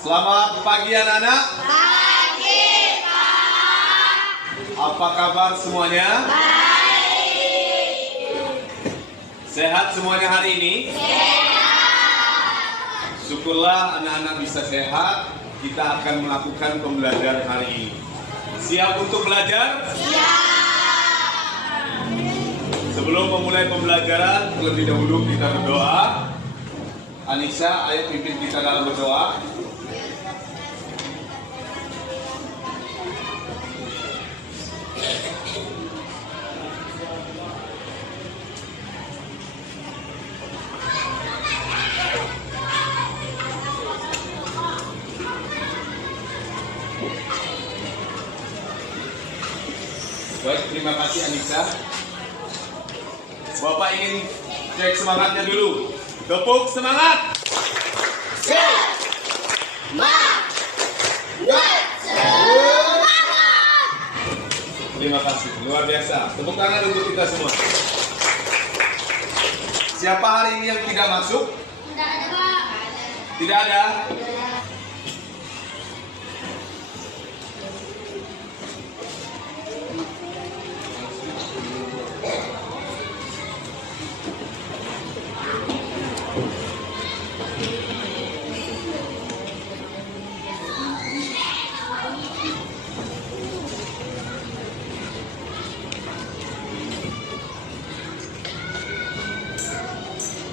Selamat pagi anak-anak. Pagi, Pak. Apa kabar semuanya? Baik. Sehat semuanya hari ini? Sehat. Syukurlah anak-anak bisa sehat. Kita akan melakukan pembelajaran hari ini. Siap untuk belajar? Siap. Sebelum memulai pembelajaran, terlebih dahulu kita berdoa. Anissa, ayo pimpin kita dalam berdoa. Baik, terima kasih Anissa. Bapak ingin cek semangatnya dulu. Tepuk semangat. Terima kasih, luar biasa. Tepuk tangan untuk kita semua. Siapa hari ini yang tidak masuk? Tidak ada, Pak. Tidak ada.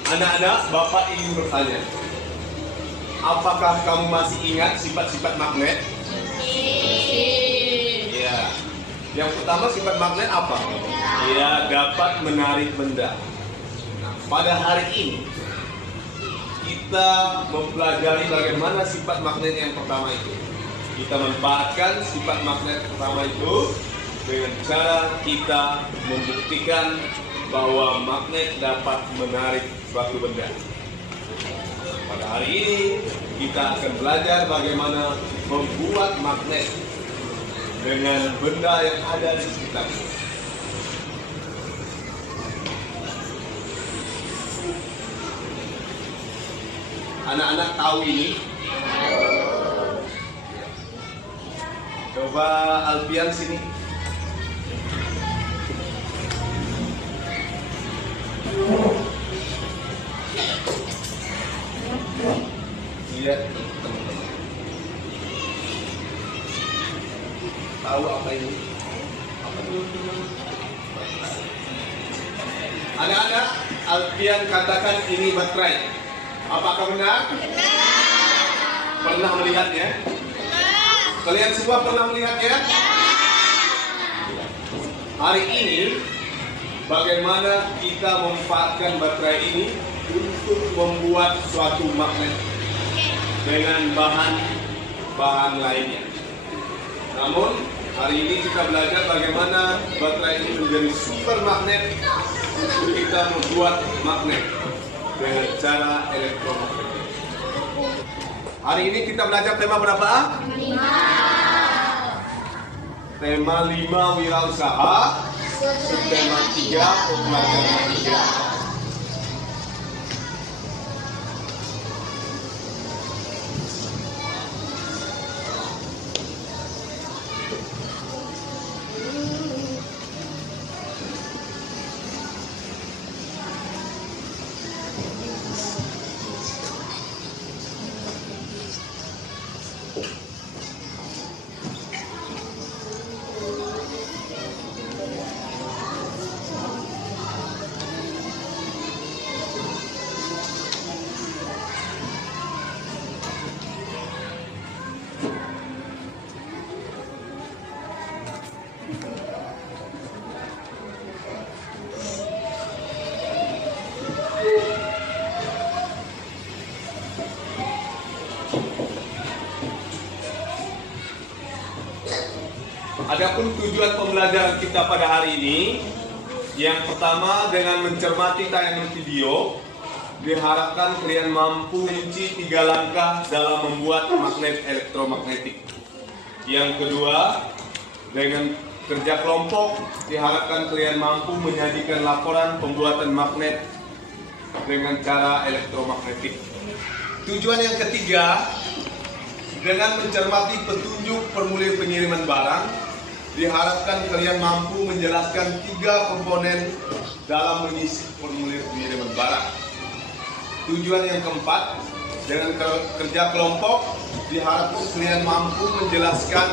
Anak-anak, Bapak ingin bertanya, apakah kamu masih ingat sifat-sifat magnet? Iya. Yang pertama sifat magnet apa? Iya, dapat menarik benda. Nah, pada hari ini kita mempelajari bagaimana sifat magnet yang pertama itu. Kita manfaatkan sifat magnet pertama itu dengan cara kita membuktikan bahwa magnet dapat menarik suatu benda. Pada hari ini kita akan belajar bagaimana membuat magnet dengan benda yang ada di sekitar. Anak-anak tahu ini? Coba Alfian sini. Lihat teman-teman. Tahu apa ini? Apa ini? Anak-anak, Alfian katakan ini baterai. Apakah benar? Pernah melihatnya? Kalian semua pernah melihatnya? Hari ini bagaimana kita memanfaatkan baterai ini untuk membuat suatu magnet dengan bahan lainnya. Namun hari ini kita belajar bagaimana baterai ini menjadi super magnet untuk kita membuat magnet dengan cara elektromagnetik. Hari ini kita belajar tema berapa? 5. Tema 5 wirausaha. Tema 3 pembelajaran 3. Adapun tujuan pembelajaran kita pada hari ini, yang pertama dengan mencermati tayangan video, diharapkan kalian mampu mengunci 3 langkah dalam membuat magnet elektromagnetik. Yang kedua, dengan kerja kelompok, diharapkan kalian mampu menyajikan laporan pembuatan magnet dengan cara elektromagnetik. Tujuan yang ketiga, Dengan mencermati petunjuk formulir pengiriman barang, diharapkan kalian mampu menjelaskan 3 komponen dalam mengisi formulir pengiriman barang. Tujuan yang keempat, dengan kerja kelompok, diharapkan kalian mampu menjelaskan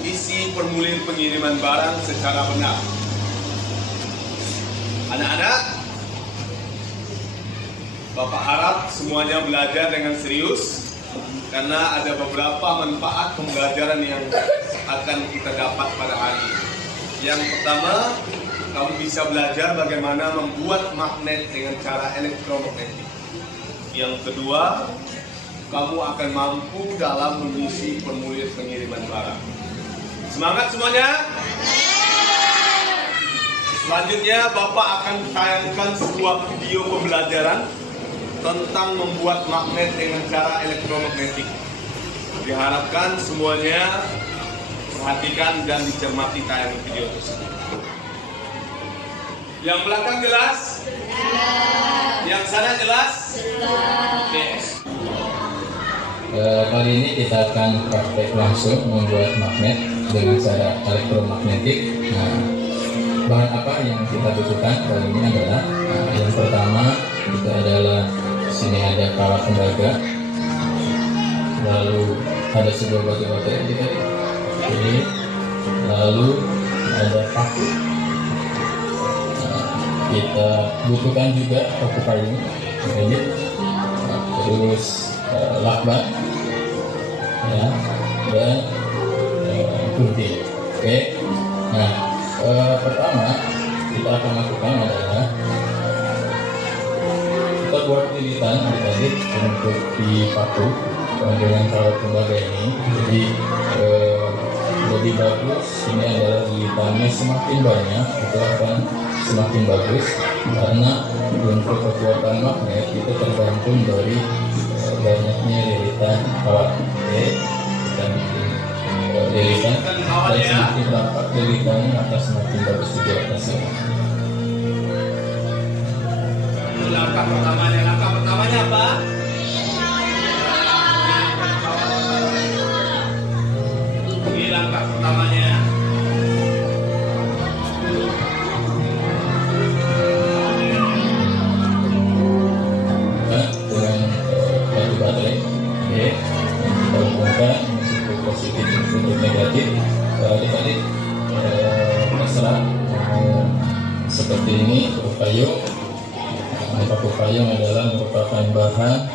isi formulir pengiriman barang secara benar. Anak-anak, Bapak harap semuanya belajar dengan serius, karena ada beberapa manfaat pembelajaran yang akan kita dapat pada hari ini. Yang pertama, kamu bisa belajar bagaimana membuat magnet dengan cara elektromagnetik. Yang kedua, kamu akan mampu dalam mengisi formulir pengiriman barang. Semangat semuanya! Selanjutnya, Bapak akan tayangkan sebuah video pembelajaran tentang membuat magnet dengan cara elektromagnetik. Diharapkan semuanya perhatikan dan dicermati tayangan video tersebut. Yang belakang jelas? Yang sana jelas? Oke. Kali ini kita akan praktek langsung membuat magnet dengan cara elektromagnetik. Nah, bahan apa yang kita butuhkan kali ini adalah yang pertama itu adalah sini ada kawat tembaga, lalu ada sebuah batu baterai ini, lalu ada paku. Kita butuhkan juga paku payung, terus lakban, ya, dan gunting. Oke. Nah, pertama kita akan lakukan adalah kita buat lilitan tadi untuk di paku dengan kawat tembaga ini. Jadi lebih bagus ini adalah lilitannya semakin banyak itu akan semakin bagus, karena untuk kekuatan magnet itu tergantung dari banyaknya lilitan kawat. Oke, kita bikin lilitan dan semakin rapat lilitannya akan semakin bagus juga hasilnya. Langkah pertamanya apa? Ini langkah pertamanya. Dengan batu baterai, oke, kita hubungkan untuk positif untuk negatif. Adik-adik terserah seperti ini. Paku payung adalah merupakan bahan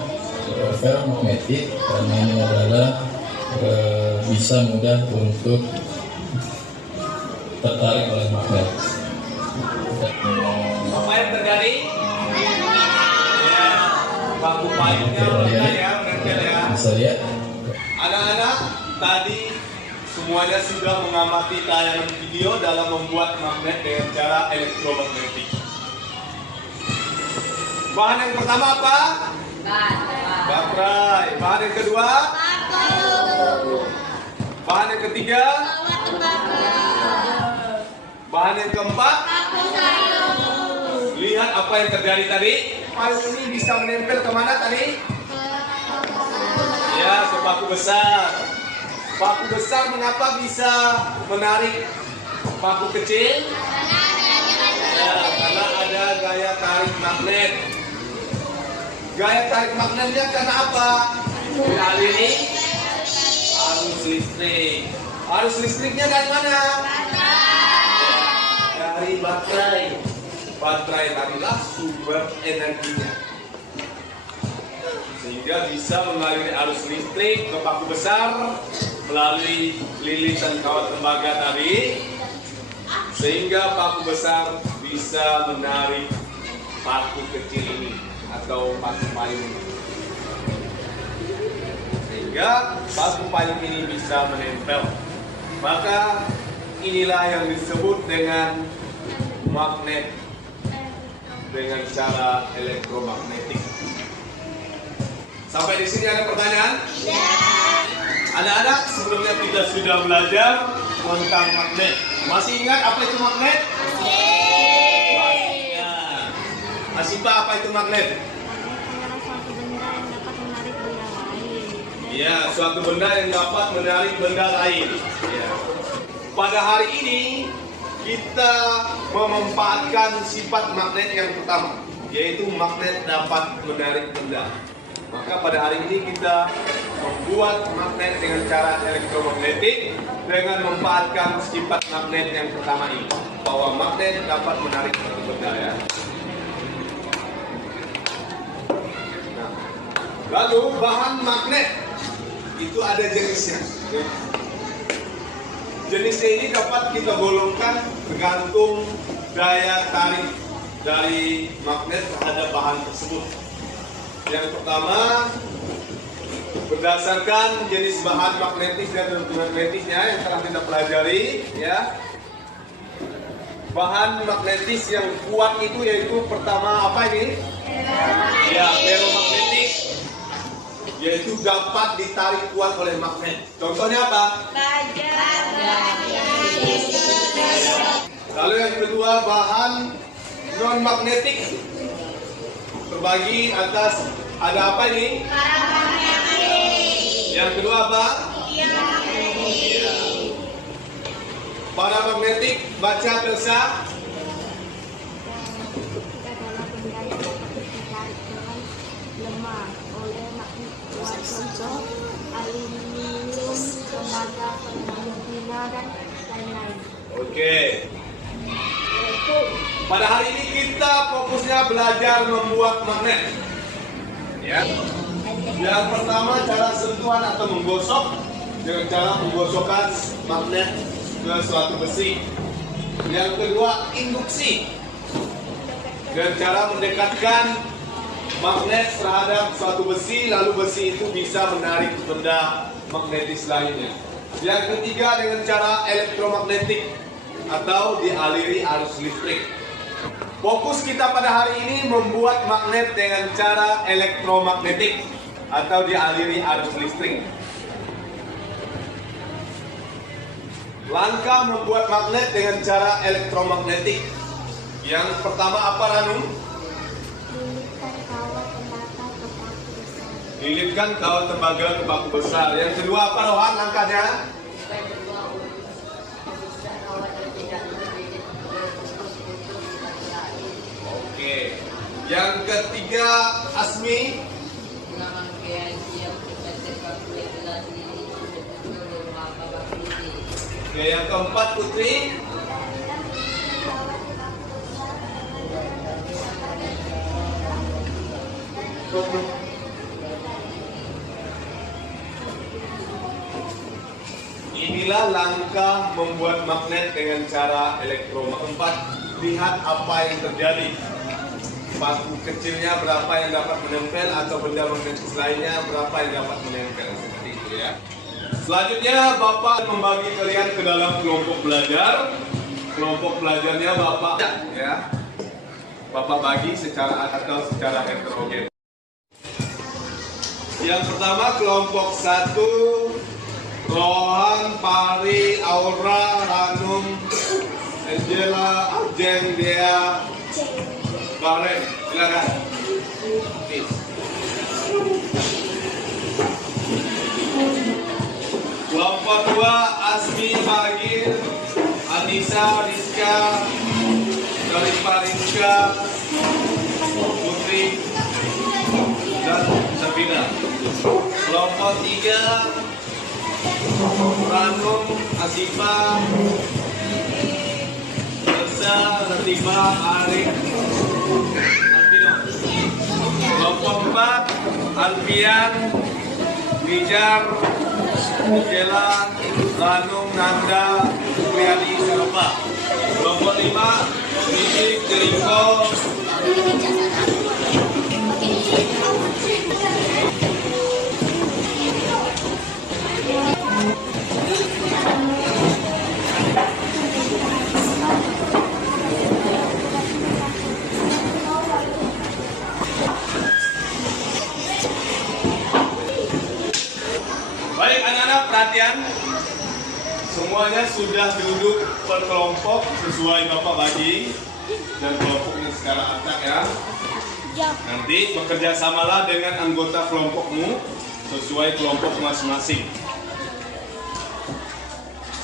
ferromagnetik, karena ini adalah bisa mudah untuk tertarik oleh magnet. Apa yang terjadi? Ya, paku payungnya menempel ya. Bisa lihat? Anak-anak, tadi semuanya sudah mengamati tayangan video dalam membuat magnet dengan cara elektromagnetik. Bahan yang pertama apa? Baterai. Bahan yang kedua? Bahan yang ketiga? Bahan yang keempat? Lihat apa yang terjadi tadi. Payung ini bisa menempel kemana tadi? Ya, ke paku besar. Paku besar mengapa bisa menarik paku kecil? Ya, karena ada gaya tarik magnet. Gaya tarik magnetnya karena apa? Melalui arus listrik. Arus listriknya dari mana? Dari baterai. Baterai tadilah sumber energinya, sehingga bisa mengaliri arus listrik ke paku besar melalui lilitan kawat tembaga tadi, sehingga paku besar bisa menarik paku kecil ini atau paku payung, sehingga paku payung ini bisa menempel. Maka inilah yang disebut dengan magnet dengan cara elektromagnetik. Sampai di sini ada pertanyaan? Ya. Anak-anak, sebelumnya kita sudah belajar tentang magnet. Masih ingat apa itu magnet? Masih ingat. Masih apa itu magnet? Adalah suatu benda yang dapat menarik benda lain. Ya, suatu benda yang dapat menarik benda lain. Ya. Pada hari ini kita memanfaatkan sifat magnet yang pertama, yaitu magnet dapat menarik benda. Maka pada hari ini kita membuat magnet dengan cara elektromagnetik dengan memanfaatkan sifat magnet yang pertama ini, bahwa magnet dapat menarik suatu benda ya. Nah, lalu bahan magnet itu ada jenisnya. Jenisnya ini dapat kita golongkan tergantung daya tarik dari magnet terhadap bahan tersebut. Yang pertama, berdasarkan jenis bahan magnetis dan non-magnetisnya yang telah kita pelajari, ya. Bahan magnetis yang kuat itu yaitu pertama apa ini? Ya, ferromagnetik, yaitu dapat ditarik kuat oleh magnet. Contohnya apa? Lalu yang kedua, bahan non-magnetik terbagi atas ada apa ini? Yang kedua apa? Paramagnetik, baca Elsa. Lemah oleh magnet kuat, contoh aluminium, tembaga, bina dan lain-lain. Oke. Pada hari ini kita fokusnya belajar membuat magnet. Ya. Yang pertama, cara sentuhan atau menggosok dengan cara menggosokkan magnet ke suatu besi. Yang kedua, induksi dengan cara mendekatkan magnet terhadap suatu besi, lalu besi itu bisa menarik benda magnetis lainnya. Yang ketiga, dengan cara elektromagnetik atau dialiri arus listrik. Fokus kita pada hari ini membuat magnet dengan cara elektromagnetik atau dialiri arus listrik. Langkah membuat magnet dengan cara elektromagnetik. Yang pertama apa, Ranu? Lilitkan kawat tembaga ke paku besar. Lilitkan kawat tembaga ke paku besar. Yang kedua apa, Rohan, langkahnya? Oke. Yang ketiga, Asmi? Oke, yang keempat, Putri? Inilah langkah membuat magnet dengan cara elektromagnetik. Lihat apa yang terjadi. Paku kecilnya berapa yang dapat menempel atau benda magnetis lainnya berapa yang dapat menempel, seperti itu ya. Selanjutnya Bapak membagi kalian ke dalam kelompok belajar. Kelompok belajarnya Bapak ya. Bapak bagi secara atau secara heterogen. Yang pertama kelompok 1, Rohan, Pari, Aura, Ranum, Angela, Arjen, Dea, Karen, silakan. Kelompok 2, Asmi, Magir, Anissa, Rizka, Sharifah, Rizka, Putri, dan Sabina. Kelompok 3, Ranum, Asifah, Elsa, Latifah, Arif, Alvino. Kelompok 4, Alfian, Wijar, Jela, Ranum, Nanda, Priadi, Saropa. Kelompok 5, Misik, Jeriko, baik anak-anak, perhatian. Semuanya sudah duduk per kelompok sesuai Bapak bagi dan kelompoknya secara acak ya. Nanti bekerja samalah dengan anggota kelompokmu sesuai kelompok masing-masing.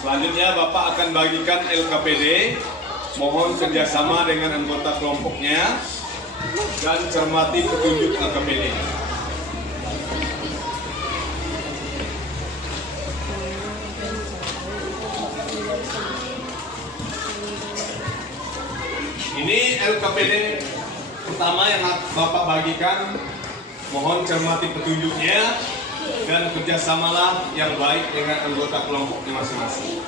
Selanjutnya Bapak akan bagikan LKPD. Mohon kerjasama dengan anggota kelompoknya dan cermati petunjuk LKPD. Ini LKPD pertama yang Bapak bagikan. Mohon cermati petunjuknya dan kerjasamalah yang baik dengan anggota kelompoknya masing-masing.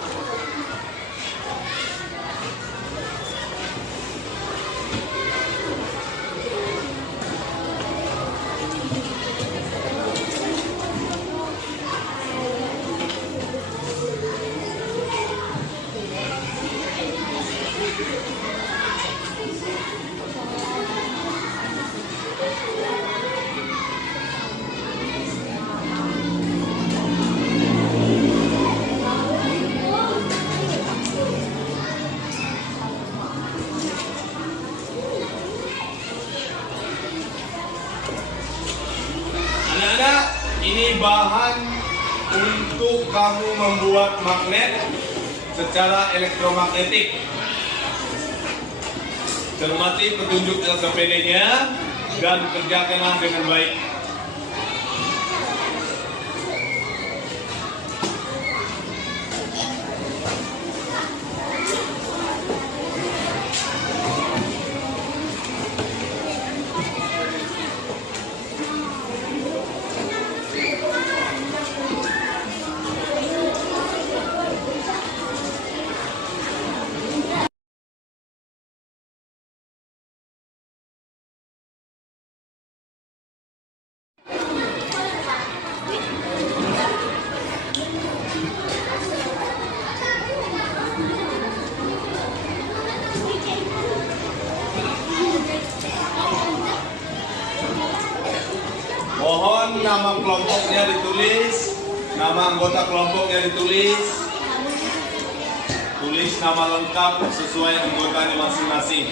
Anak-anak, ini bahan untuk kamu membuat magnet secara elektromagnetik. Cermati petunjuk LKPD-nya dan kerjakanlah dengan baik. Mohon nama kelompoknya ditulis, nama anggota kelompoknya ditulis, tulis nama lengkap sesuai anggotanya masing-masing.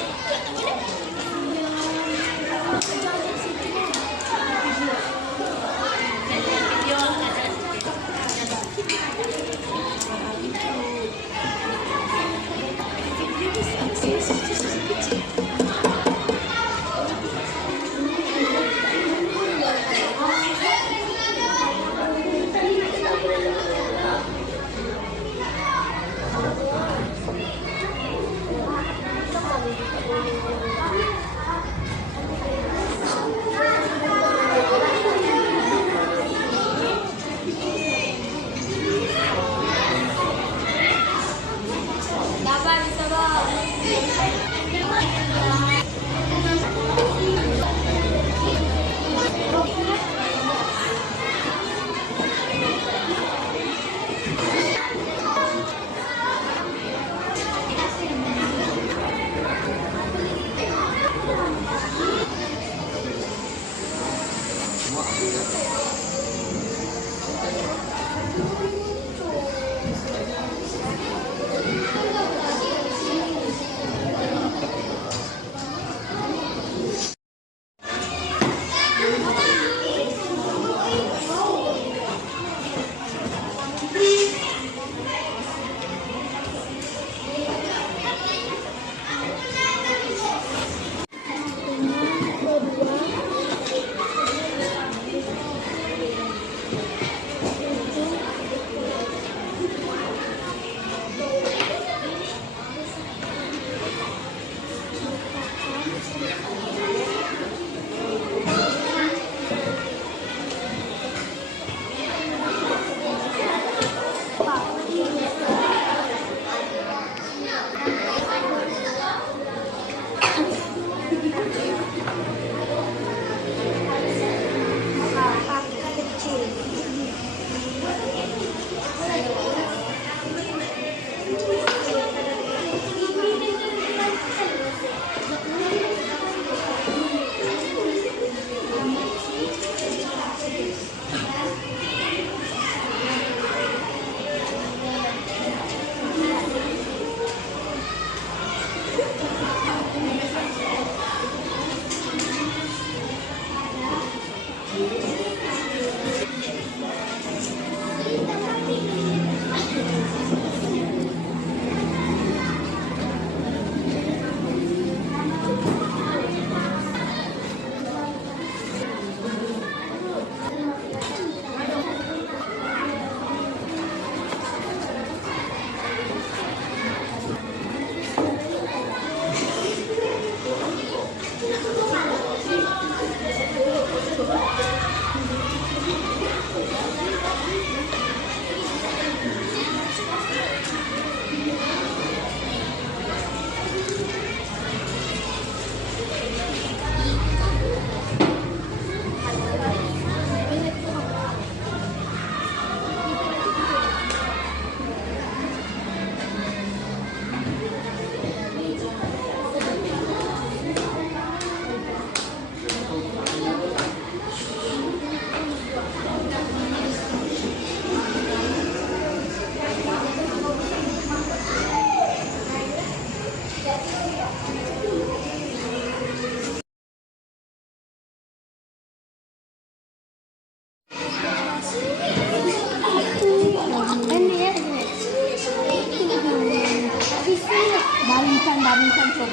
Balikan coba.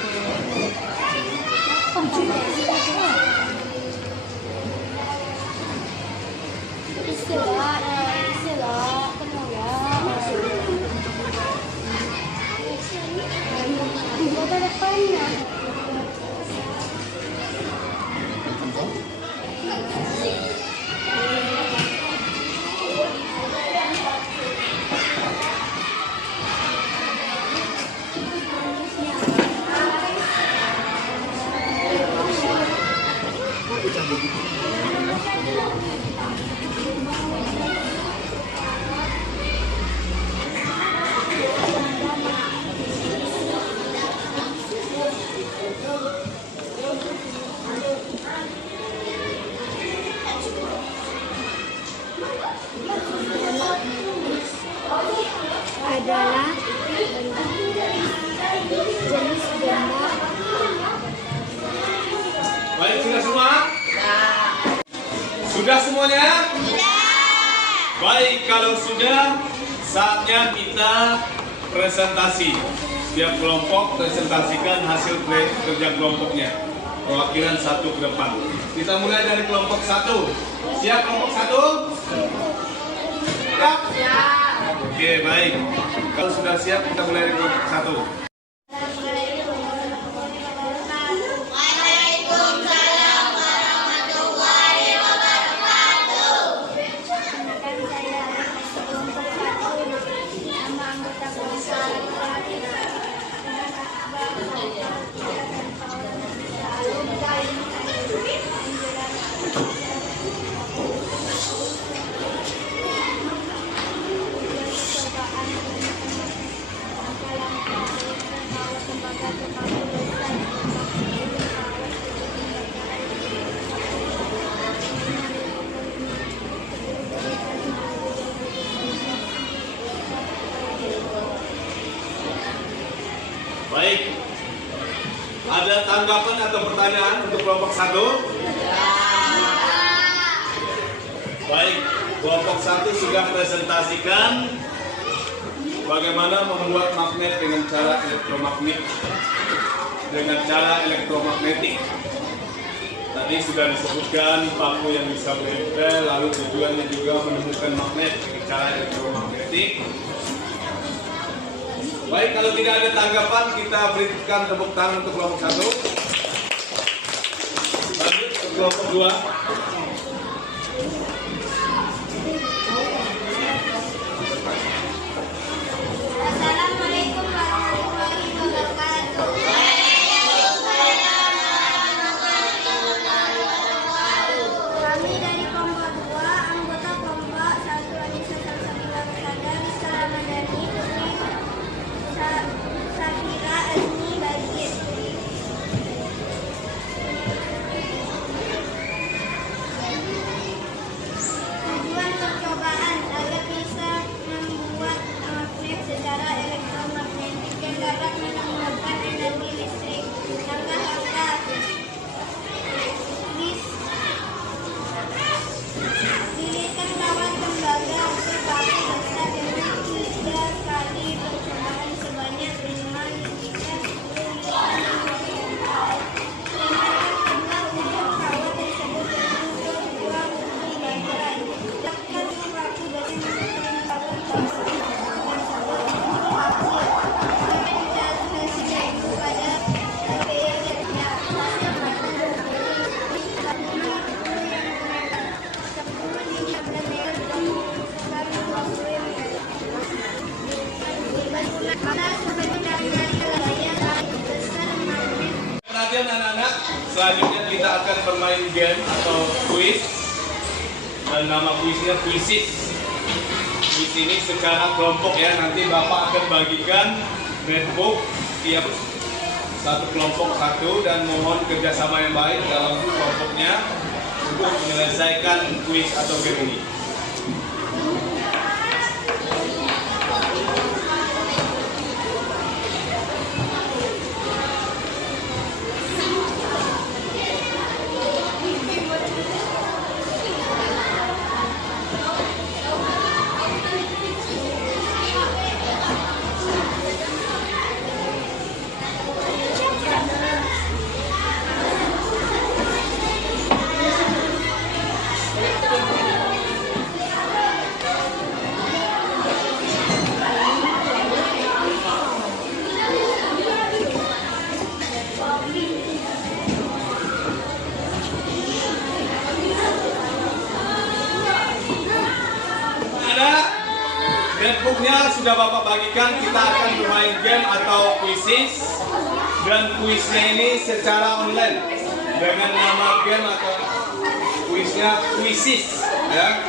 Istilah, kenal ya. Ada depannya. Adalah jenis benda. Baik, sudah semua? Sudah semuanya? Baik, kalau sudah, saatnya kita presentasi. Setiap kelompok presentasikan hasil kerja kelompoknya. Perwakilan satu ke depan. Kita mulai dari kelompok satu. Siap kelompok satu? Siap? Oke, baik. Kalau sudah siap, kita mulai dari kelompok satu. Waalaikumsalam warahmatullahi wabarakatuh. Perkenalkan saya kelompok 1. Nama anggota kelompok Baik. Ada tanggapan atau pertanyaan untuk kelompok satu? Baik, kelompok satu sudah presentasikan bagaimana membuat magnet dengan cara elektromagnetik. Tadi sudah disebutkan paku yang bisa menempel, lalu tujuannya juga menemukan magnet dengan cara elektromagnetik. Baik, kalau tidak ada tanggapan, kita berikan tepuk tangan untuk kelompok satu. Lanjut ke kelompok 2. Assalamualaikum warahmatullahi wabarakatuh. Kami dari kelompok 2, anggota kelompok 1 Anissa Salsabila Rusada, Rizka Ramadhani, Putri Safira Azmi Bagir. Tujuan percobaan agar bisa membuat magnet secara elektromagnetik yang dapat menemukan energi listrik. Langkah-langkah Pilihkan lawan tembaga berpaku besar dengan 3 kali percobaan sebanyak 5 hingga 10 Lemparkan kedua ujung kawat tersebut untuk 2 buku baterai. Letakkan paku besar dengan lemparkan paku tersebut untuk hasil. Jangan jatuh hasilnya itu pada PL dan hasil magnet. Perhatian anak-anak, selanjutnya kita akan bermain game atau kuis. Dan nama kuisnya kuisis. Kuis ini secara kelompok ya, nanti Bapak akan bagikan netbook tiap satu kelompok satu dan mohon kerjasama yang baik dalam kelompoknya untuk menyelesaikan kuis atau game ini. Netbooknya sudah Bapak bagikan, kita akan bermain game atau quizzes. Dan kuisnya ini secara online dengan nama game atau kuisnya quizzes ya.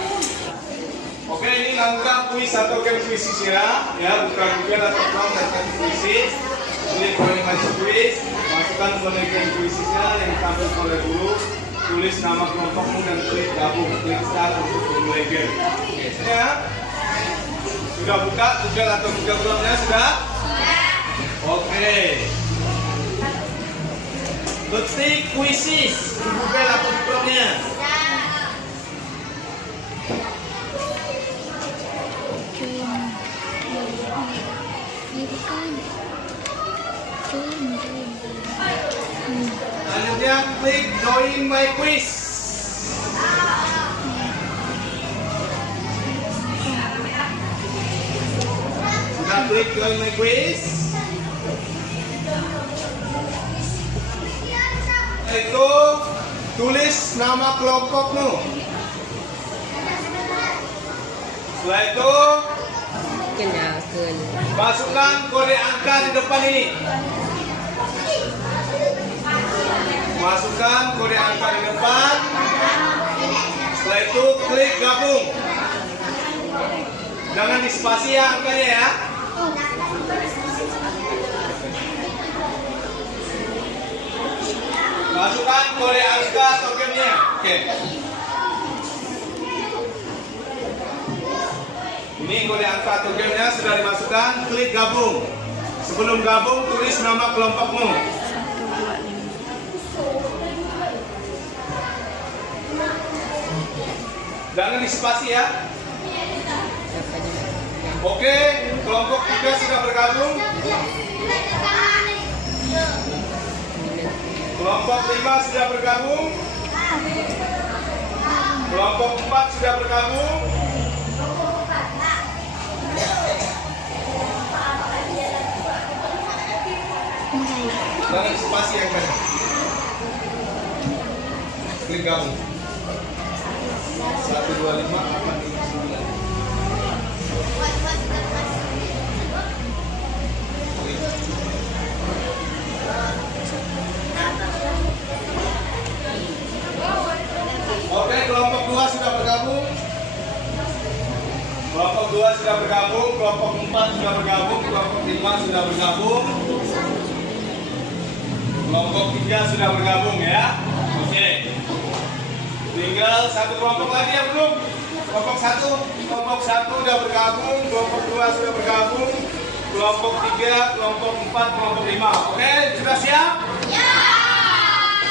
Oke, ini langkah kuis atau game quizzes ya, bukan Google atau Chrome dan game quizzes. Ini boleh masuk kuis, masukkan kode game quizzesnya yang ditampilkan oleh guru, tulis nama kelompokmu dan klik gabung, klik start untuk memulai game. Oke, ya. Sudah buka Google atau Google Chrome-nya sudah? Oke. Ketik quizzes di Google atau di Chrome-nya. Selanjutnya klik join my quiz. Sudah klik join my quiz. Itu tulis nama kelompokmu. Setelah itu masukkan kode angka di depan ini. Masukkan kode angka di depan. Setelah itu klik gabung. Jangan dispasi ya angkanya ya. Masukkan kode angka tokennya. Oke. Ini kode angka tokennya sudah dimasukkan. Klik gabung. Sebelum gabung tulis nama kelompokmu. Jangan dispasi ya. Oke, kelompok 3 sudah bergabung. Kelompok 5 sudah bergabung. Kelompok 4 sudah bergabung. Jangan spasi yang mana. Klik gabung. 1, 2, 5, 8, 9. Oke, kelompok 2 sudah bergabung. Kelompok 2 sudah bergabung, kelompok 4 sudah bergabung, kelompok 5 sudah bergabung. Kelompok 3 sudah bergabung ya. Oke. Tinggal satu kelompok lagi yang belum. Kelompok 1 sudah bergabung, kelompok 2 sudah bergabung, kelompok 3, kelompok 4, kelompok 5. Oke, sudah siap? Ya.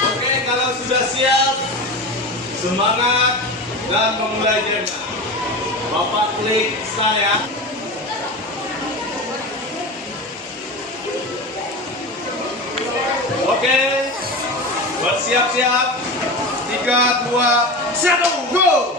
Oke, kalau sudah siap, semangat dan memulai game. Bapak klik start ya. Oke, bersiap-siap. 3, 2, 1, go!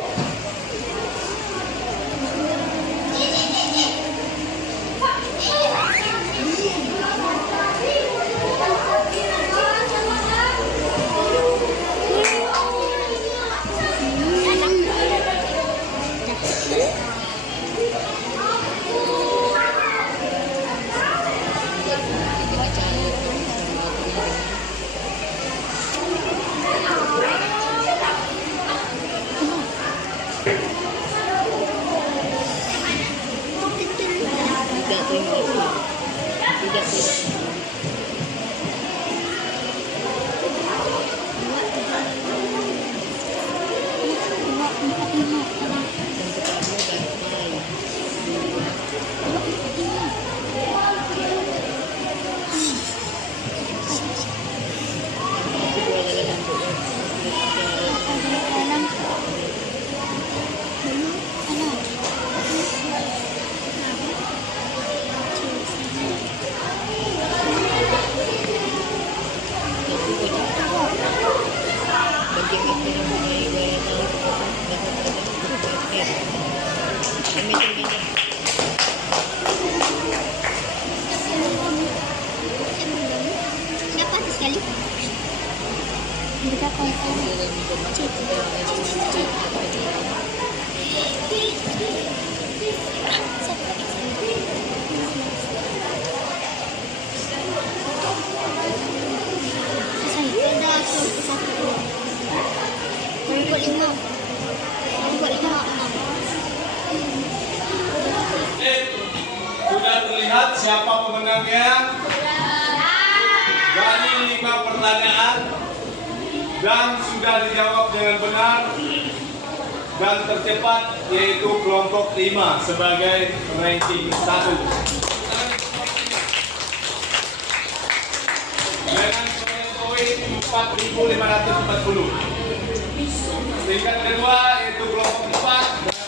siapa pemenangnya? Dari 5 pertanyaan dan sudah dijawab dengan benar dan tercepat, yaitu kelompok 5 sebagai ranking 1 dengan poin 4.540. Peringkat kedua yaitu kelompok 4 dengan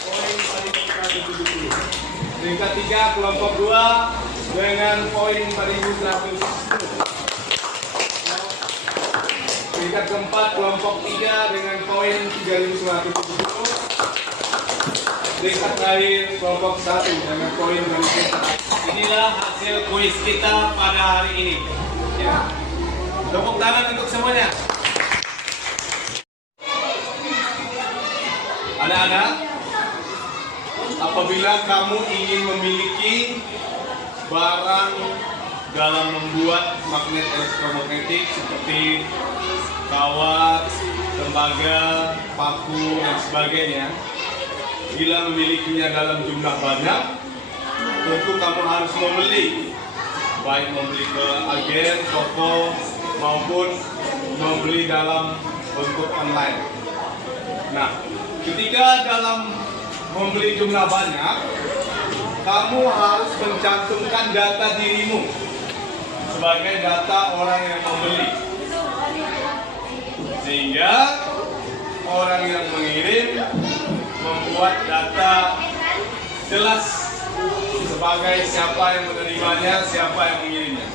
poin 4.170. Peringkat 3 kelompok 2 dengan poin 4.110. Peringkat keempat kelompok 3 dengan poin 3.970. Peringkat terakhir kelompok 1 dengan poin 2.000. Inilah hasil kuis kita pada hari ini. Ya. Tepuk tangan untuk semuanya. Anak-anak, apabila kamu ingin memiliki barang dalam membuat magnet elektromagnetik seperti kawat, tembaga, paku, dan sebagainya, bila memilikinya dalam jumlah banyak, tentu kamu harus membeli, baik membeli ke agen, toko, maupun membeli dalam bentuk online. Nah, ketika dalam membeli jumlah banyak, kamu harus mencantumkan data dirimu sebagai data orang yang membeli, sehingga orang yang mengirim membuat data jelas sebagai siapa yang menerimanya, siapa yang mengirimnya.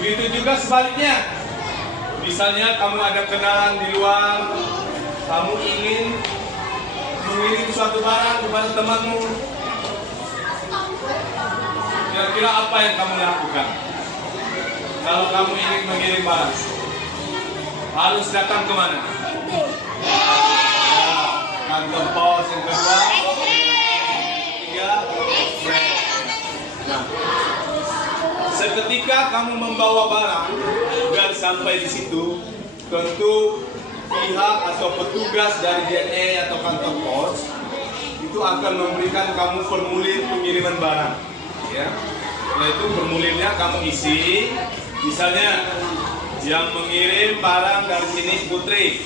Begitu juga sebaliknya. Misalnya kamu ada kenalan di luar, kamu ingin mengirim suatu barang kepada temanmu. Kira-kira apa yang kamu lakukan? Kalau kamu ingin mengirim barang, harus datang ke mana? Ya, kantor pos. Yang kedua, nah, seketika kamu membawa barang dan sampai di situ, tentu pihak atau petugas dari DNA atau kantor pos itu akan memberikan kamu formulir pengiriman barang, ya. Yaitu formulirnya kamu isi, misalnya yang mengirim barang dari sini Putri,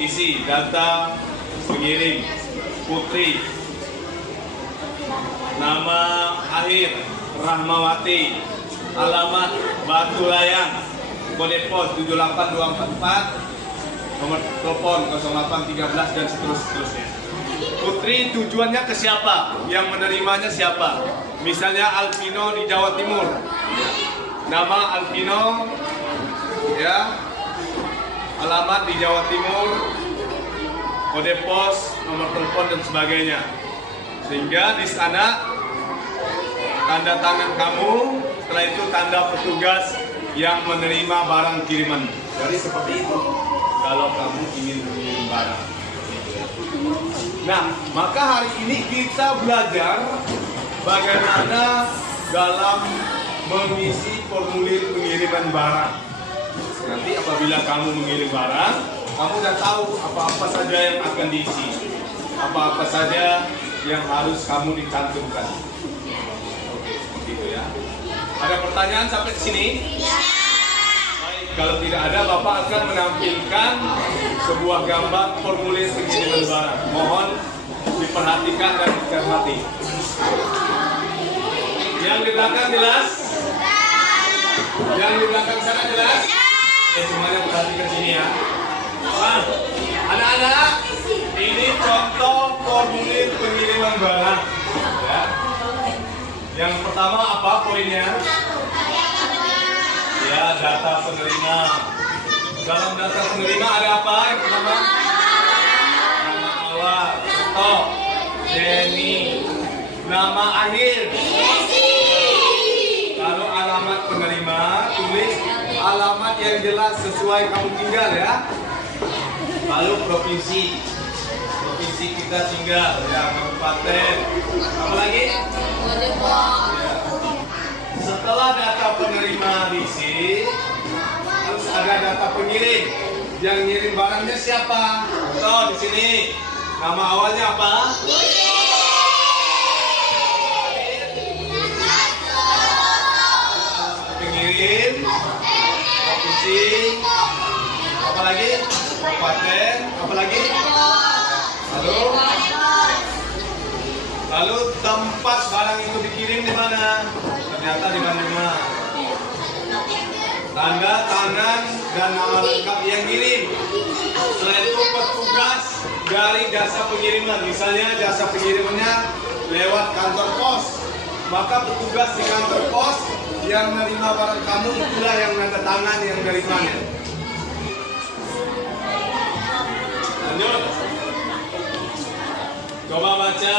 isi data pengirim Putri, nama akhir Rahmawati, alamat Batu Layang, kode pos 78244, nomor telepon 0813 dan seterusnya. Putri tujuannya ke siapa? Yang menerimanya siapa? Misalnya Alvino di Jawa Timur, nama Alvino, ya, alamat di Jawa Timur, kode pos, nomor telepon dan sebagainya. Sehingga di sana tanda tangan kamu, setelah itu tanda petugas yang menerima barang kiriman. Jadi seperti itu kalau kamu ingin mengirim barang. Nah, maka hari ini kita belajar bagaimana dalam mengisi formulir pengiriman barang. Nanti apabila kamu mengirim barang, kamu sudah tahu apa-apa saja yang akan diisi, apa-apa saja yang harus kamu dicantumkan. Oke, seperti itu ya. Ada pertanyaan sampai ke sini? Baik, kalau tidak ada, Bapak akan menampilkan sebuah gambar formulir pengiriman barang. Mohon diperhatikan dan dicermati. Yang di belakang jelas? Yang di belakang sana jelas? Semuanya perhatikan sini ya. Nah, anak-anak, ini contoh formulir pengiriman barang. Ya. Yang pertama apa poinnya? Ya, data penerima. Dalam data penerima ada apa? Yang pertama, nama awal, contoh, Denny. Nama akhir, kalau alamat penerima, tulis alamat yang jelas sesuai kamu tinggal ya. Lalu provinsi kita tinggal ya, kabupaten. Apa lagi? Ya. Setelah data penerima diisi, terus ada data pengirim. Yang ngirim barangnya siapa? Contoh di sini, nama awalnya apa? paten, apa lagi? Lalu tempat barang itu dikirim di mana? Ternyata di Bandung. Tanda tangan dan nama lengkap yang kirim. Selain itu petugas dari jasa pengiriman, misalnya jasa pengirimannya lewat kantor pos, maka petugas di kantor pos yang menerima barang kamu itulah yang nanda tangan yang dari mana. Lanjut. Coba baca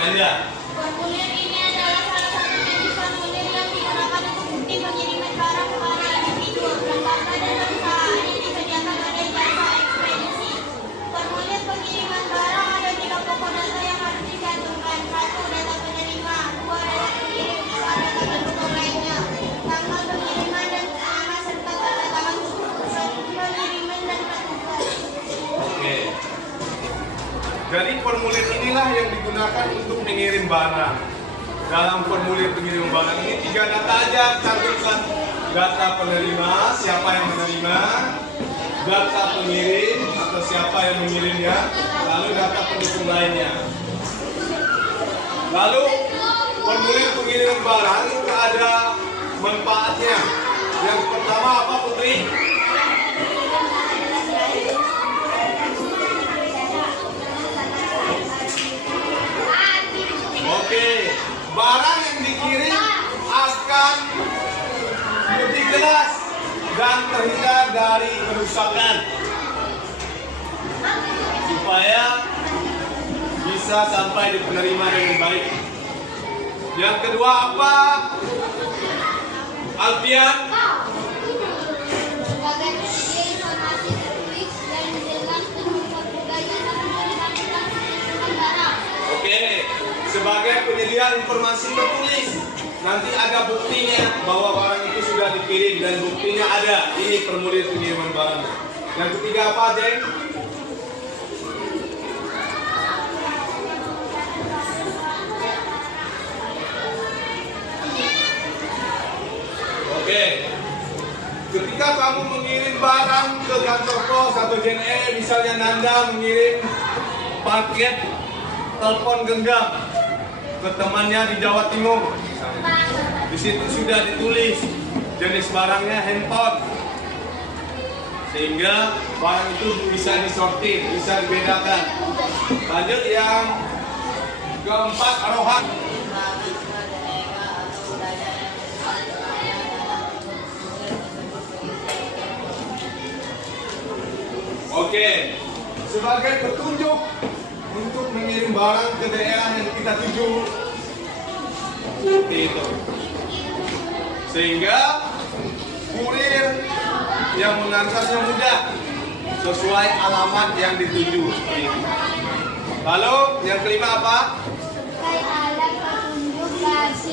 Nanda. Formulir ini adalah salah satu jenis formulir yang digunakan untuk bukti pengiriman barang kepada individu, lembaga dan perusahaan yang disediakan oleh jasa ekspedisi. Formulir pengiriman barang ada 3 pokok data yang harus dicantumkan. 1. Data penerima. 2. Data pengirim. 3. Data pendukung lainnya. Tanggal pengiriman dan nama serta tanda tangan pengiriman dan petugas. Oke. Jadi formulir inilah yang digunakan untuk mengirim barang. Dalam formulir pengiriman barang ini 3 data aja cantumkan. Data penerima, siapa yang menerima, data pengirim atau siapa yang mengirimnya, lalu data pendukung lainnya. Lalu formulir pengiriman barang itu ada manfaatnya. Yang pertama apa, Putri? Oke, barang yang dikirim akan lebih jelas dan terhindar dari kerusakan supaya bisa sampai di penerima dengan baik. Yang kedua apa, Alfian? Sebagai penyedia informasi tertulis dan jelas tentang budaya dan pengiriman barang. Oke, sebagai penyedia informasi tertulis, nanti ada buktinya bahwa barang itu sudah dikirim dan buktinya ada. Ini formulir pengiriman barang. Yang ketiga apa, Jeng? Oke, ketika kamu mengirim barang ke kantor pos atau JNE, misalnya Nanda mengirim paket telepon genggam ke temannya di Jawa Timur, di situ sudah ditulis jenis barangnya handphone, sehingga barang itu bisa disortir, bisa dibedakan. Lanjut yang keempat, Rohan. Oke, sebagai petunjuk untuk mengirim barang ke daerah yang kita tuju, seperti itu. Sehingga kurir yang mengantarnya mudah sesuai alamat yang dituju. Lalu yang kelima apa? Pakai alat petunjuk bagi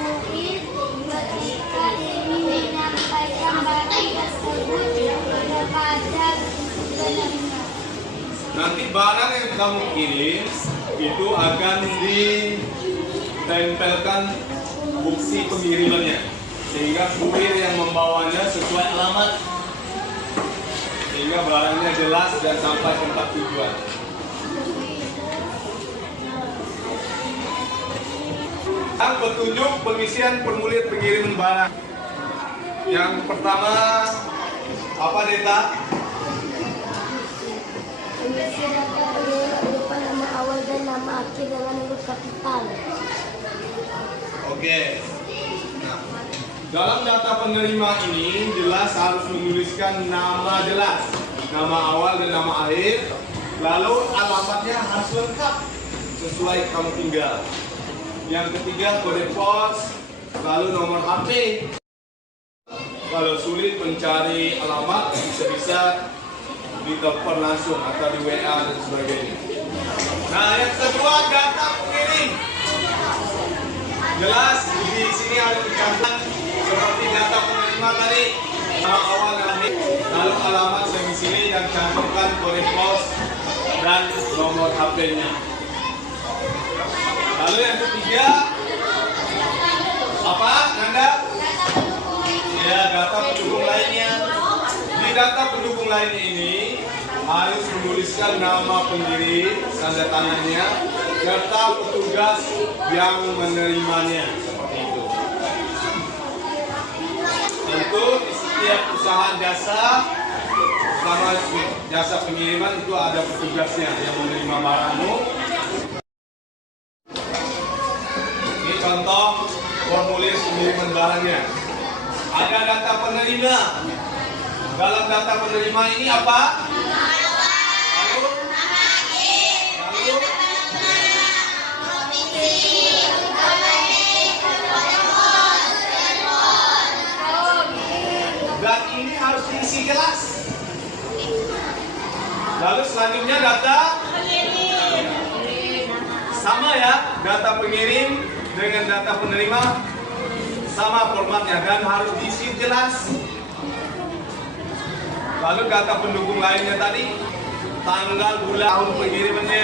kurir ketika ingin menyampaikan barang tersebut kepada penerima. Nanti barang yang kamu kirim itu akan ditempelkan bukti pengirimannya, sehingga kurir yang membawanya sesuai alamat, sehingga barangnya jelas dan sampai tempat tujuan. Yang petunjuk pengisian formulir pengiriman barang. Yang pertama apa, Deta? Mengisi data penerima berupa nama awal dan nama akhir dalam huruf kapital. Oke. Nah, dalam data penerima ini jelas harus menuliskan nama jelas, nama awal dan nama akhir, lalu alamatnya harus lengkap sesuai kamu tinggal. Yang ketiga kode pos, lalu nomor HP. Kalau sulit mencari alamat, bisa ditelepon langsung atau di WA dan sebagainya. Nah, yang kedua data pengirim. Jelas di sini harus dicantumkan seperti data penerima tadi, nama awal dan akhir, lalu alamat domisili dan cantumkan kode pos dan nomor HP-nya. Lalu yang ketiga apa, Nanda? Ya, data pendukung lainnya. Di data pendukung lainnya ini harus menuliskan nama pengirim, tanda tangannya, serta petugas yang menerimanya. Seperti itu. Tentu di setiap usaha jasa, sama jasa pengiriman itu ada petugasnya yang menerima barangmu. Ini contoh formulir pengiriman barangnya. Ada data penerima. Dalam data penerima ini apa? Lalu? Dan ini harus diisi jelas. Lalu selanjutnya data sama ya, data pengirim dengan data penerima sama formatnya dan harus diisi jelas. Lalu data pendukung lainnya tadi, tanggal, bulan, tahun pengirimannya,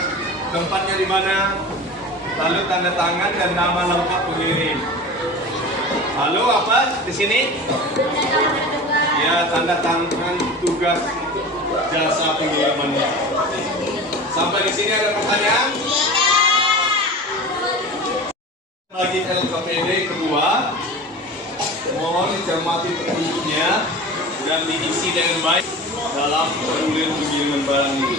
tempatnya di mana, lalu tanda tangan dan nama lengkap pengirim. Lalu apa di sini? Ya, tanda tangan tugas jasa pengirimannya. Sampai di sini ada pertanyaan? Bagi LKPD kedua, mohon dicermati petunjuknya dan diisi dengan baik dalam formulir pengiriman barang ini.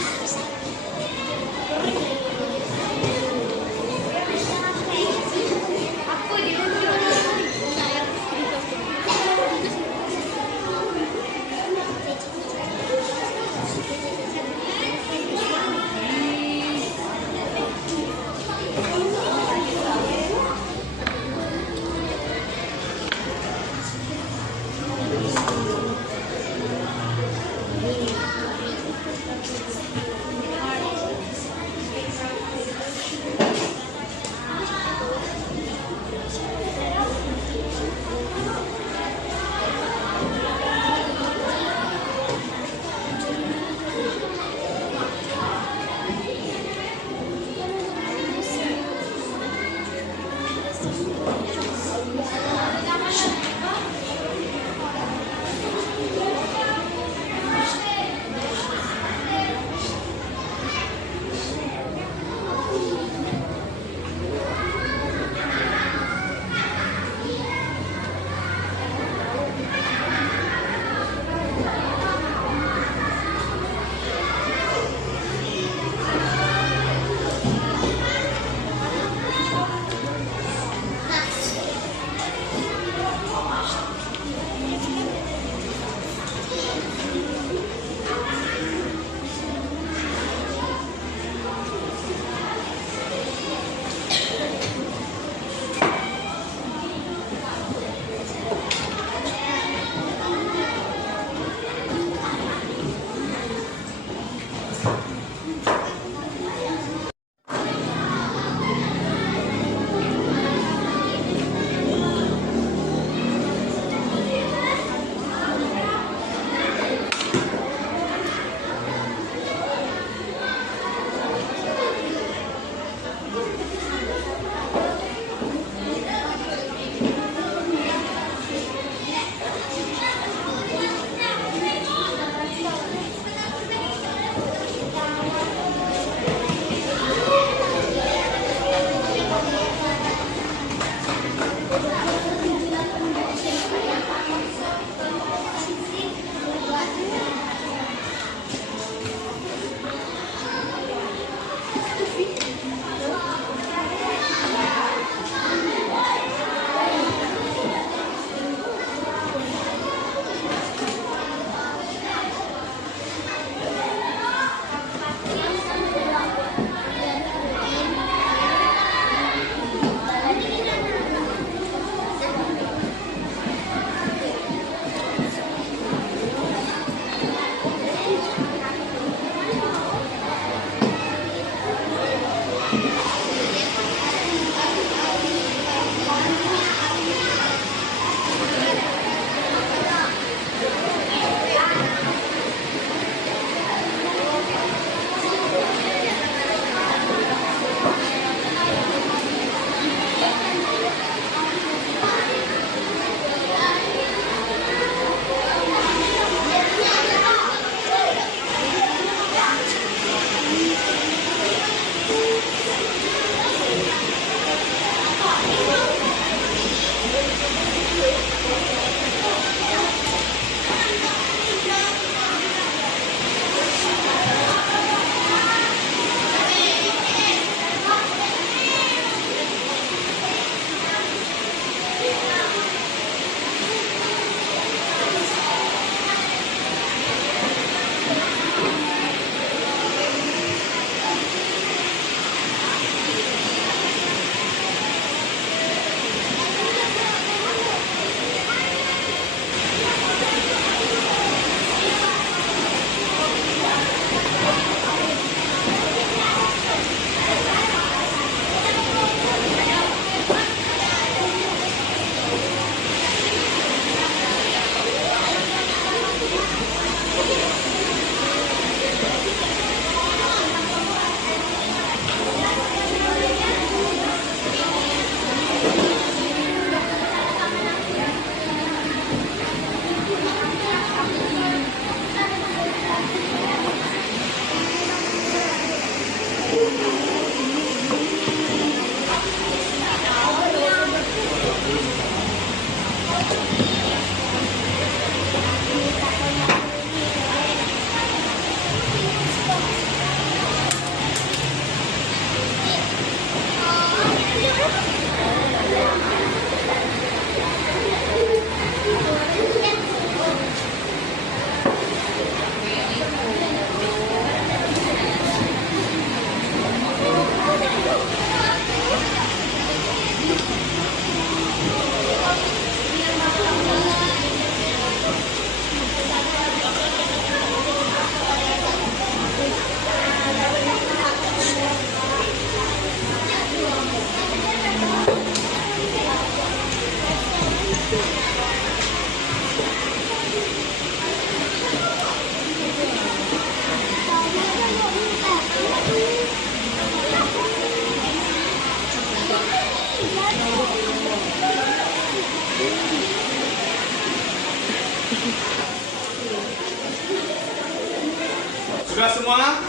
Sudah semua?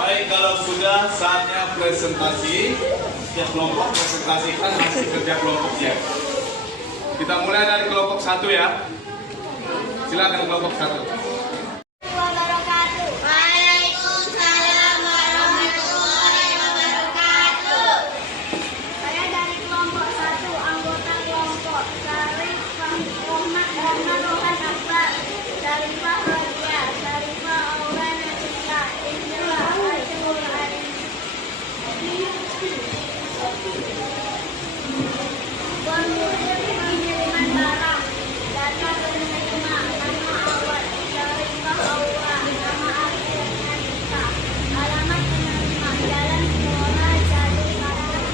Baik, kalau sudah saatnya presentasi. Setiap kelompok presentasikan hasil kerja kelompoknya. Kita mulai dari kelompok 1 ya. Silakan kelompok 1. Waalaikumsalam warahmatullahi wabarakatuh. Saya dari kelompok 1, anggota kelompok Syarif Rahman Rohan Akbar, Syarifah Rodia, Syarifah Aura Nasita, Indra Asyul Arif. Pengiriman barang, data penerima, nama awal, Syarifah Aura, nama akhir Nasita, alamat penerima, Jalan Muara Jalur Kampung,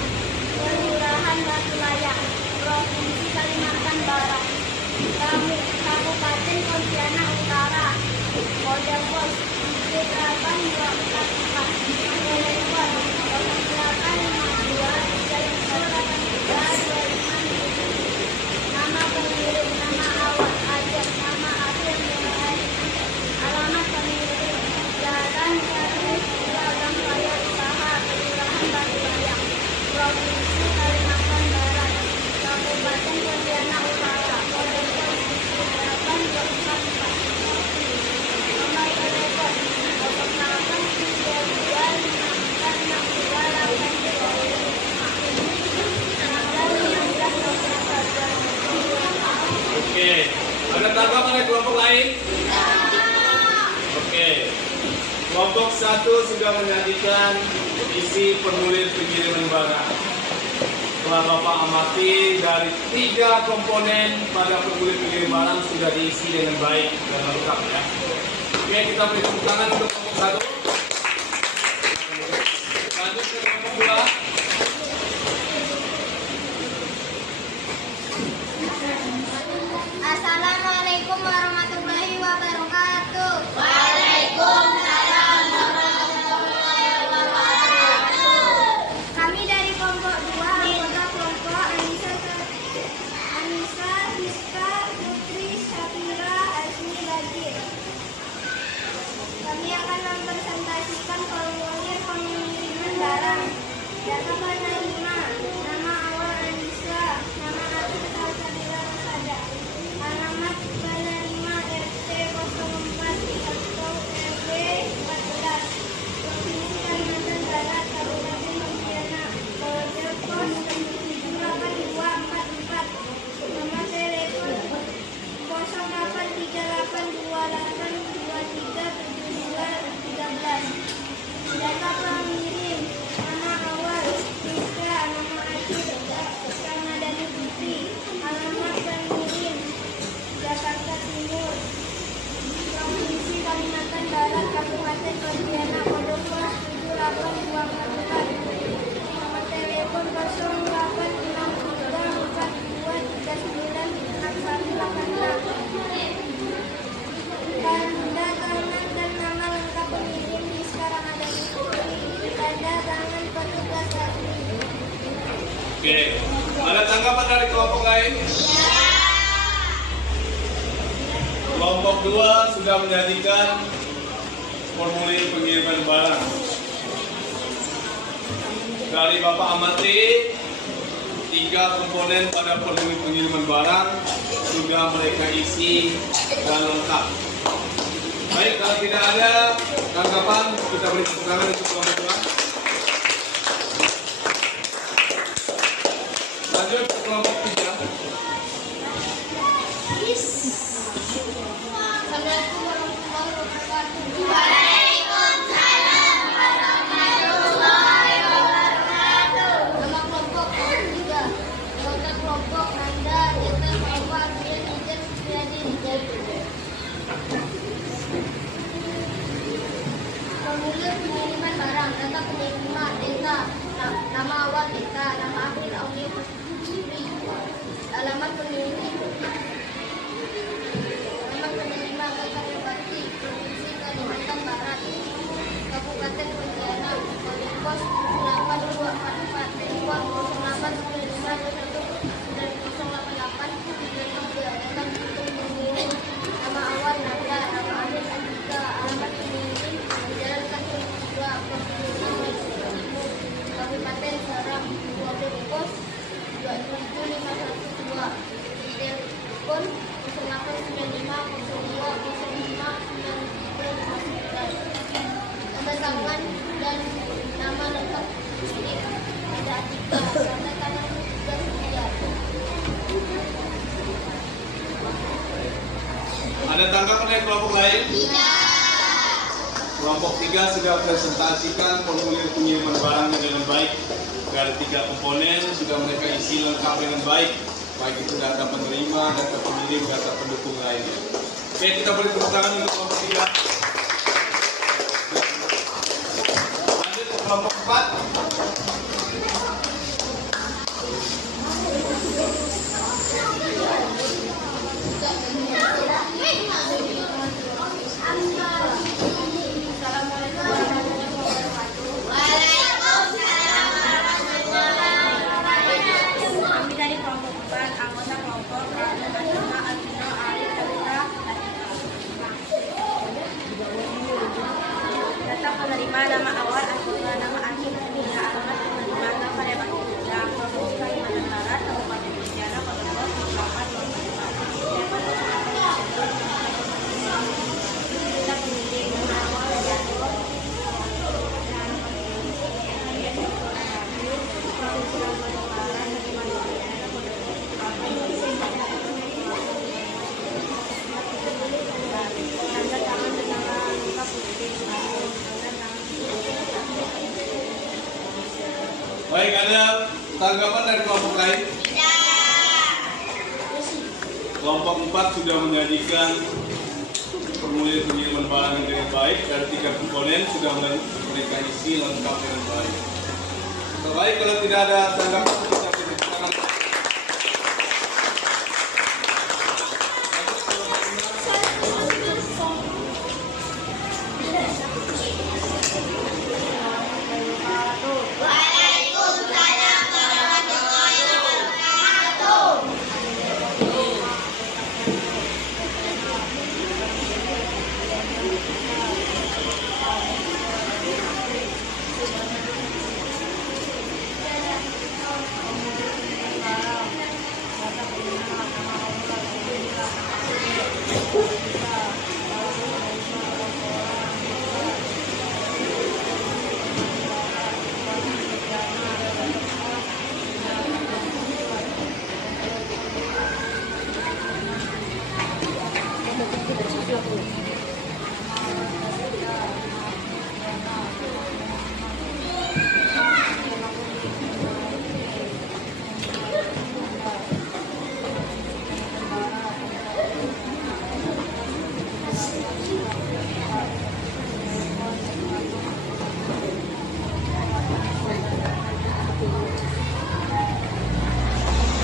Kelurahan Batu Layar, Provinsi Kalimantan Barat, Kabupaten Pontianak Utara, kode pos 48244, telepon 0852 nama pengirim, nama awal, ajar, nama akhir mulai, alamat pengirim, Jalan Servis Pedagang Raya Usaha, Kelurahan Batu Layar, Provinsi Kalimantan Barat, Kabupaten Pontianak Utara, kode pos 82444, nomor telepon 0832563285. Oke, ada tanggapan dari kelompok lain? Oke, kelompok 1 sudah menyajikan isi formulir pengiriman barang. Setelah Bapak amati dari 3 komponen pada formulir pengiriman barang sudah diisi dengan baik dan lengkap ya. Oke, kita beri tepuk tangan untuk kelompok 1. Lanjut ke kelompok 2. Assalamualaikum warahmatullahi wabarakatuh. Waalaikumsalam warahmatullahi wabarakatuh. Kami dari kelompok 2, anggota kelompok Anissa, Siska, Putri, Syafira, Azmi, Badir. Kami akan mempresentasikan formulir pengiriman barang. Data penerima, nama awal Anissa, nama akhir Salsabila Rosada, alamat penerima RT 04 atau RW 14, Provinsi Kalimantan Barat, Kabupaten Pontianak, kode pos 78244, nomor telepon 0838287213. Data pengirim, nama awal Siska, nama akhir Ramadhani Putri, alamat pengirim Jakarta Timur, Provinsi Kalimantan Barat, Kabupaten Pontianak, kode pos 78244, nomor telepon 0863423986. Tanda tangan dan nama lengkap pengirim Siska Ramadhani Putri, tanda tangan petugas resmi. Oke, ada tanggapan dari kelompok lain? Kelompok 2 sudah menyajikan formulir pengiriman barang. Dari Bapak amati 3 komponen pada formulir pengiriman barang sudah mereka isi dan lengkap. Baik, kalau tidak ada tanggapan, kita beri tepuk tangan untuk kelompok 2. Lanjut ke kelompok 3. Waalaikumsalam warahmatullahi wabarakatuh. Nama kelompok 3. Anggota kelompok Nanda, Jeta, Bapak, Ardian, Ijen, Supriyadi, Rijal. Formulir pengiriman barang, data penerima, data, nama awal data, nama akhir audio Supri, alamat penerima, Kota Bupati, Provinsi Kalimantan Barat, Kabupaten Pontianak, kode pos 8244, telepon 0895219088, nama awal Nanda, nama akhir Andika, alamat pengirim, Jalan Kaki 2, Provinsi Kabupaten Serang, kode pos 27512, telepon 089502059359. Tanda tangan dan nama lengkap Gusti Ida Atika, tanda tangan juga Supriyadi. Ada tanggapan dari kelompok lain? Kelompok 3 sudah presentasikan formulir pengiriman barang dengan baik. Dari 3 komponen sudah mereka isi lengkap dengan baik. Baik itu data penerima, data pengirim, data pendukung lainnya. Oke, kita beri tepuk tangan untuk kelompok 3. Lanjut ke kelompok 4. Kami dari kelompok 4, anggota kelompok Ranu, Nasima, Alvino, Arif, Dalila, data penerima, nama awal, Asura, nama akhir, Dunia, alamat penerima, nama Lembang Hijau, Provinsi Kalimantan Barat, Kabupaten Pontianak, kode pos 0825. Data pengirim, nama awal, Jatuh, Baik, ada tanggapan dari kelompok lain? Kelompok 4 sudah menjadikan formulir pengiriman barang dengan baik. Dari 3 komponen sudah mereka isi lengkap dengan baik. Baik, kalau tidak ada tanggapan, kita beri tepuk tangan. Waalaikumsalam warahmatullahi wabarakatuh.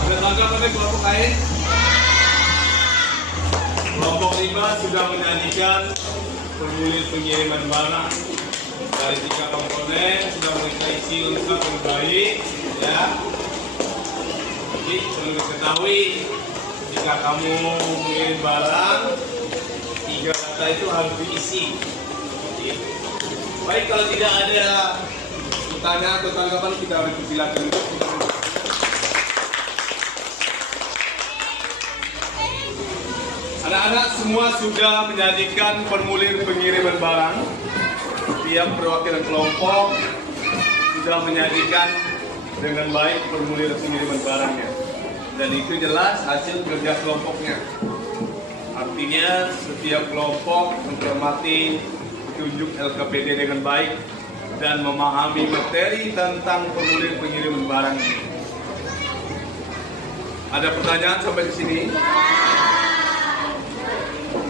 Ada tanggapan dari kelompok lain? Kelompok 5 sudah menyanyikan formulir pengiriman barang dari 3 komponen, sudah mereka isi lengkap dengan baik, ya. Jadi perlu diketahui jika kamu mengirim barang, 3 data itu harus diisi. Baik, kalau tidak ada pertanyaan atau tanggapan kita persilakan. Anak-anak semua sudah menyajikan formulir pengiriman barang. Setiap perwakilan kelompok sudah menyajikan dengan baik formulir pengiriman barangnya. Dan itu jelas hasil kerja kelompoknya. Artinya setiap kelompok mencermati petunjuk LKPD dengan baik dan memahami materi tentang formulir pengiriman barang ini. Ada pertanyaan sampai di sini?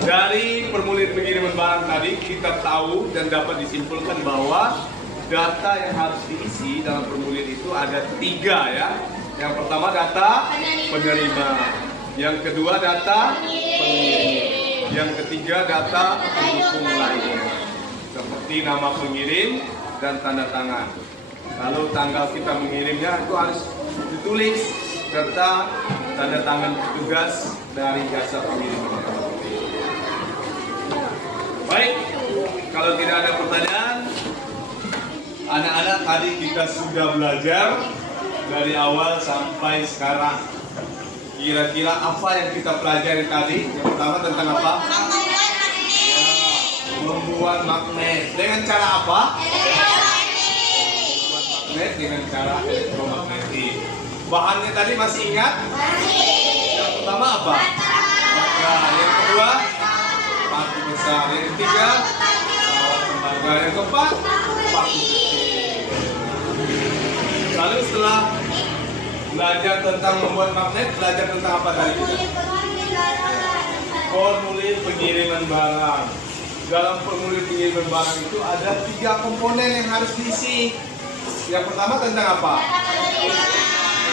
Dari formulir pengiriman barang tadi kita tahu dan dapat disimpulkan bahwa data yang harus diisi dalam formulir itu ada 3 ya. Yang pertama data penerima, yang kedua data pengirim, yang ketiga data pendukung lainnya seperti nama pengirim dan tanda tangan. Lalu tanggal kita mengirimnya itu harus ditulis serta tanda tangan petugas dari jasa pengirimnya. Baik, kalau tidak ada pertanyaan, anak-anak tadi kita sudah belajar dari awal sampai sekarang. Kira-kira apa yang kita pelajari tadi? Yang pertama tentang apa? Membuat magnet. Dengan cara apa? Membuat magnet dengan cara elektromagnetik. Bahannya tadi masih ingat? Yang pertama apa? Baterai. Yang kedua? Paku besar. Yang ketiga? Pesawat tembaga. Yang keempat? Paku kecil. Lalu setelah belajar tentang membuat magnet, belajar tentang apa tadi? Formulir pengiriman barang. Dalam formulir pengiriman barang itu ada 3 komponen yang harus diisi. Yang pertama tentang apa?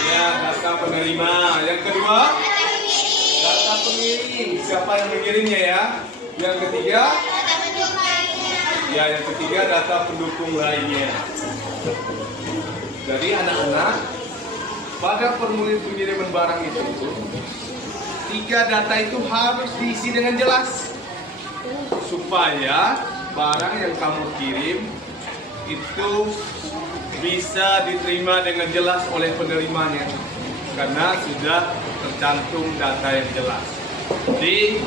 Ya, data penerima. Yang kedua, data pengirim. Siapa yang mengirimnya ya? Yang ketiga, ya yang ketiga data pendukung lainnya. Jadi anak-anak, pada formulir pengiriman barang itu 3 data itu harus diisi dengan jelas supaya barang yang kamu kirim itu bisa diterima dengan jelas oleh penerimanya karena sudah tercantum data yang jelas di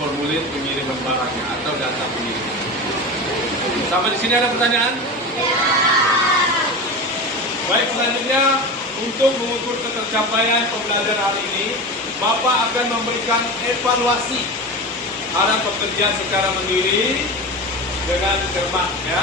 formulir pengiriman barangnya atau data pengiriman. Sampai di sini ada pertanyaan? Baik, selanjutnya untuk mengukur ketercapaian pembelajaran hari ini, Bapak akan memberikan evaluasi harap pekerja secara mandiri dengan cermat ya.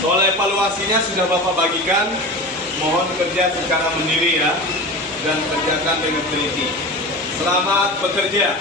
Soal evaluasinya sudah Bapak bagikan, mohon kerja secara mandiri ya, dan kerjakan dengan teliti. Selamat bekerja.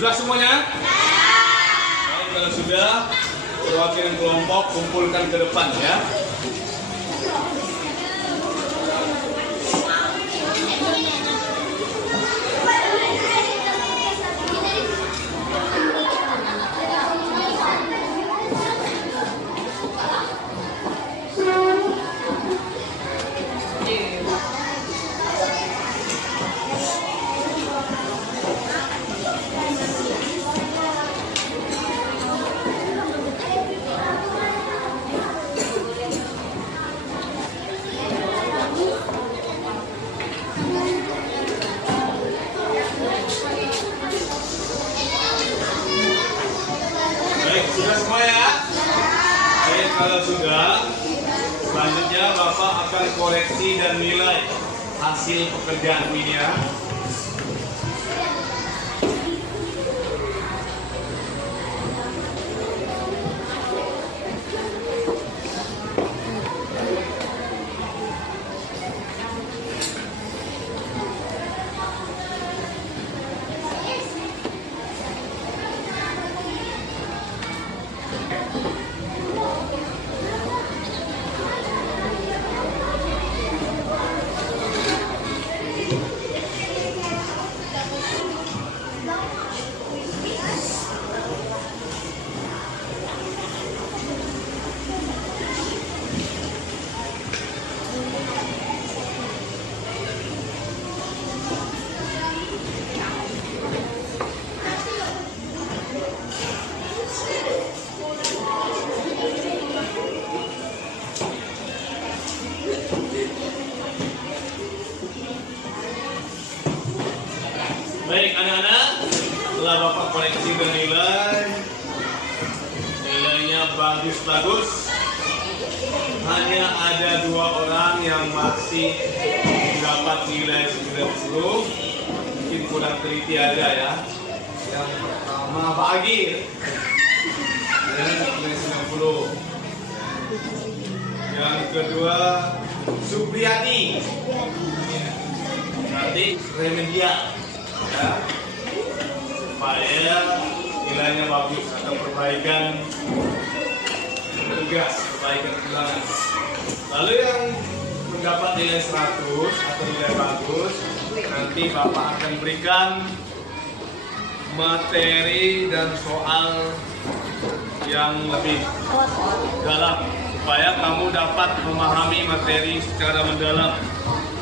Sudah semuanya? Baik, kalau sudah, perwakilan kelompok kumpulkan ke depan ya. Sudah semua ya? Baik, kalau sudah, selanjutnya Bapak akan koreksi dan nilai hasil pekerjaan ini ya. Baik anak-anak, setelah Bapak koreksi dan nilainya bagus-bagus. Hanya ada 2 orang yang masih dapat nilai 90. Mungkin kurang teliti aja ya. Yang pertama Pak Agir, nilai 90. Yang kedua Supriyati, nanti remedial. Ya, supaya nilainya bagus atau perbaikan tugas, perbaikan ulangan. Lalu yang mendapat nilai 100 atau nilai bagus, nanti Bapak akan berikan materi dan soal yang lebih dalam supaya kamu dapat memahami materi secara mendalam.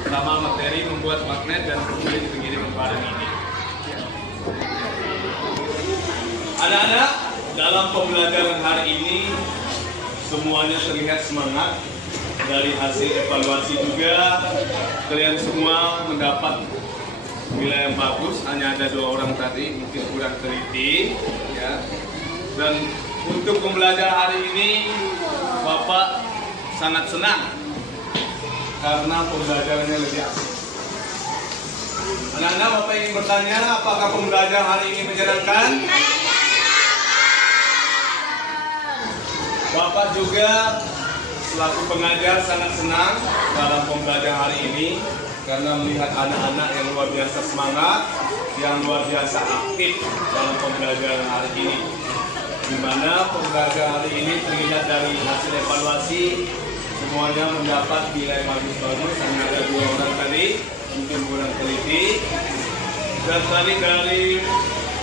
Pertama, materi membuat magnet dan kulit pengiriman barang ini. Anak-anak, dalam pembelajaran hari ini semuanya terlihat semangat. Dari hasil evaluasi juga kalian semua mendapat nilai yang bagus. Hanya ada 2 orang tadi mungkin kurang teliti ya. Dan untuk pembelajaran hari ini Bapak sangat senang karena pembelajarannya lebih asik. Anak-anak, Bapak ingin bertanya, apakah pembelajaran hari ini menyenangkan? Bapak juga selaku pengajar sangat senang dalam pembelajaran hari ini karena melihat anak-anak yang luar biasa semangat, yang luar biasa aktif dalam pembelajaran hari ini. Di mana pembelajaran hari ini terlihat dari hasil evaluasi semuanya mendapat nilai bagus-bagus. Hanya ada 2 orang tadi mungkin kurang teliti, dan tadi dari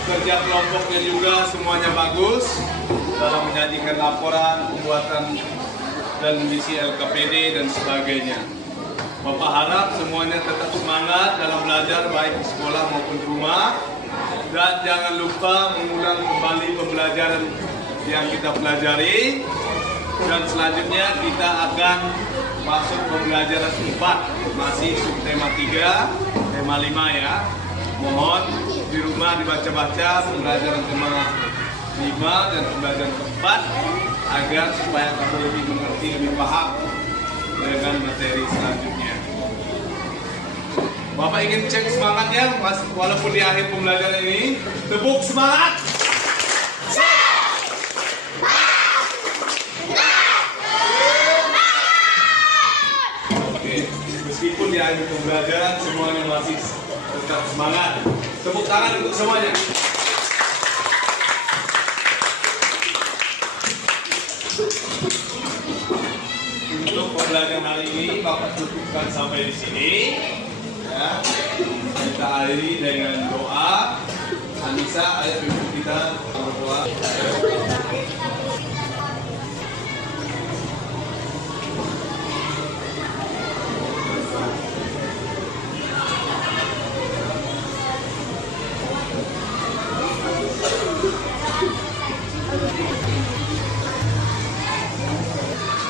kerja kelompoknya juga semuanya bagus dalam menyajikan laporan, pembuatan dan misi LKPD dan sebagainya. Bapak harap semuanya tetap semangat dalam belajar baik di sekolah maupun di rumah, dan jangan lupa mengulang kembali pembelajaran yang kita pelajari. Dan selanjutnya kita akan masuk pembelajaran 4, masih subtema 3, tema 5 ya. Mohon di rumah dibaca-baca pembelajaran tema 5 dan pembelajaran keempat agar supaya kamu lebih mengerti, lebih paham dengan materi selanjutnya. Bapak ingin cek semangatnya, Mas, walaupun di akhir pembelajaran ini. Tepuk semangat! Oke, meskipun di akhir pembelajaran semuanya masih tetap semangat. Tepuk tangan untuk semuanya. Untuk pembelajaran hari ini Bapak cukupkan sampai di sini. Ya, kita akhiri dengan doa. Anissa, ayat ibu kita berdoa.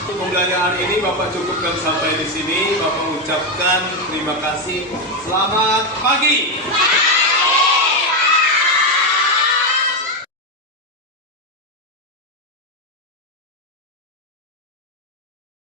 Pembelajaran hari ini Bapak cukupkan sampai di sini. Bapak ucapkan terima kasih. Selamat pagi.